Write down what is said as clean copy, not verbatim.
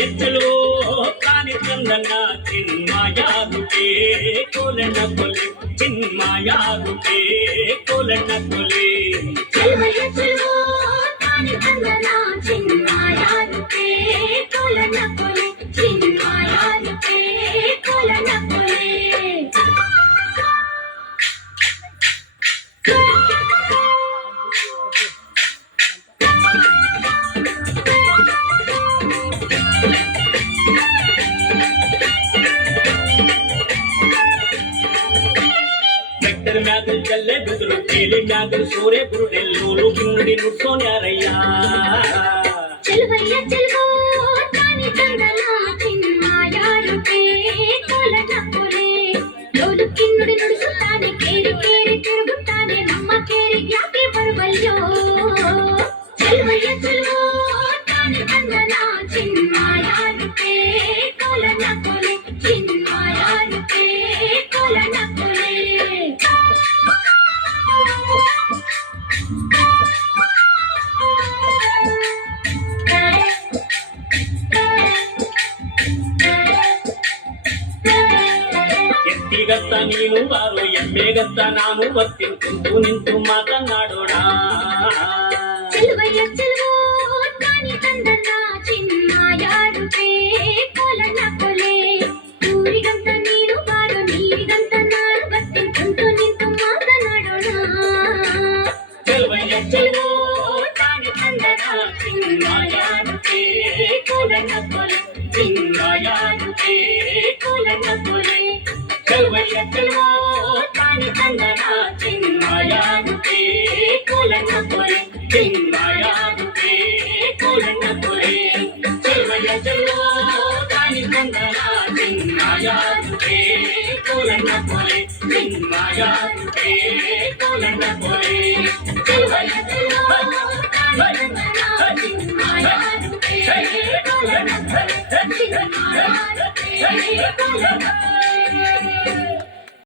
ಎಚ್ಚಲು ಕಾಣಿ ಚಂದನ ಚಿನ್ಮಾಯಾರುಕೆ ಕೋಲಣ್ಣ ಕೊಲೆ ಚಿನ್ಮಾಯಾರುಕೆ ಕೋಲಣ್ಣ ಕೊಲೆ ಎಚ್ಚಲು ಕಾಣಿ ಚಂದನ ಚಿನ್ಮಾಯಾರುಕೆ ಕೋಲಣ್ಣ ಕೊಲೆ ಚಿನ್ಮಾಯಾರುಕೆ ಕೋಲಣ್ಣ ಕೊಲೆ ಬೆಟ್ಟದ ಮ್ಯಾಗಲ್ ಜಲ್ಲೆ ಬಿದ್ರು ಕೇಳಿ ಮ್ಯಾಗಲ್ ಸೂರೆ ಬುರುಡೆಲ್ಲೂರು ಕಿನ್ನಡಿ ನುಡ್ಸೋನ್ಯಾರಯ್ಯ ಚೆಲುವಯ್ಯ ಚೆಲುವೋ ತಾನಿ ಚಂದನ ಚಿನ್ಮಾಯಾರುಕೆ ಕೋಲಣ್ಣ ಕೊಲೆ ಲೋಲು ಕಿನ್ನುಡಿ ನುಡಿಸುತ್ತಾನೆ ಕೇರಿ ಕೇರಿ ತಿರುಗುತ್ತಾನೆ ನಮ್ಮ ಕೇರಿಗೆ ಯಾಕೆ ಬರುವಲ್ಲೋ ಚೆಲುವಯ್ಯ ಚೆಲುವೋ ತಾನಿ ಚಂದನ ಚಿನ್ಮಾಯಾರುಕೆ ಕೋಲಣ್ಣ ಕೊಲೆ ಚಿನ್ಮಾಯಾರುಕೆ ಕೋಲಣ್ಣ ಕೊಲೆ ಎತ್ತಿಗತ್ತ ನೀನು ಬಾರೋ ಎಮ್ಮೆಗತ್ತ ನಾನು ಬರ್ತೀನಿ ಕುಂತು ನಿಂತು ಮಾತನಾಡೋಣ ಚೆಲುವಯ್ಯ ಚೆಲುವೋ ತಾನಿ ಚಂದನ ಚಿನ್ಮಾಯಾರುಕೆ ಕೋಲಣ್ಣ ಕೊಲೆ ಊರಿಗಂತ ನೀನು ಬಾರೋ ನೀರಿಗಂತ ನಾನು ಬರ್ತೀನಿ ಕುಂತು ನಿಂತು ಮಾತನಾಡೋಣ ಚೆಲುವಯ್ಯ ಚೆಲುವೋ ತಾನಿ ಚಂದನ ಚಿನ್ಮಾಯಾರುಕೆ ಕೋಲಣ್ಣ ಕೊಲೆ ಚಿನ್ಮಾಯಾರುಕೆ ಕೋಲಣ್ಣ ಕೊಲೆ ಚೆಲುವಯ್ಯ ಚೆಲುವೋ ತಾನಿ ಚಂದನ ಚಿನ್ಮಾಯಾರುಕೆ ಕೋಲಣ್ಣ ಕೊಲೆ ಚಿನ್ಮಾಯಾರುಕೆ ಕೋಲಣ್ಣ ಕೊಲೆ ಚೆಲುವಯ್ಯ ಚೆಲುವೋ ತಾನಿ ಚಂದನ ಚಿನ್ಮಾಯಾರುಕೆ ಕೋಲಣ್ಣ ಕೊಲೆ ಚಿನ್ಮಾಯಾರುಕೆ ಕೋಲಣ್ಣ ಕೊಲೆ ಚೆಲುವಯ್ಯ ಚೆಲುವೋ ತಾನಿ ಚಂದನ ಚಿನ್ಮಾಯಾರುಕೆ ಕೋಲಣ್ಣ ಕೊಲೆ ಚಿನ್ಮಾಯಾರುಕೆ ಕೋಲಣ್ಣ ಕೊಲೆ